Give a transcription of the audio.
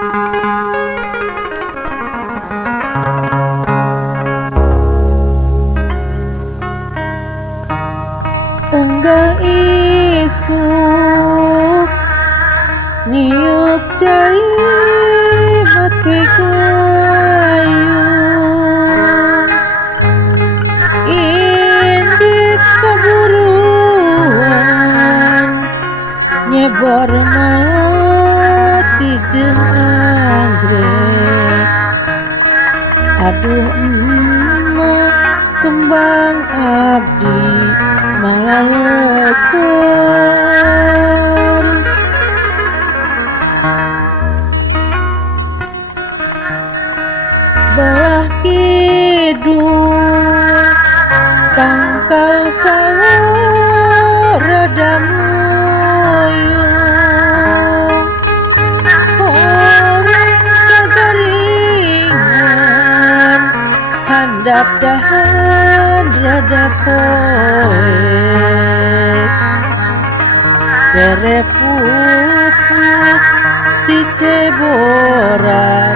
Unggal isu niuk cai make kayu indit keburuan nyebar malati jeung anggrek. Aduh emak kembang abdi malah lekeur. Belah kidul tangkal sawah rada muyung, horeng kagaringan handap dahan rada poek. Bere pupuk di ceboran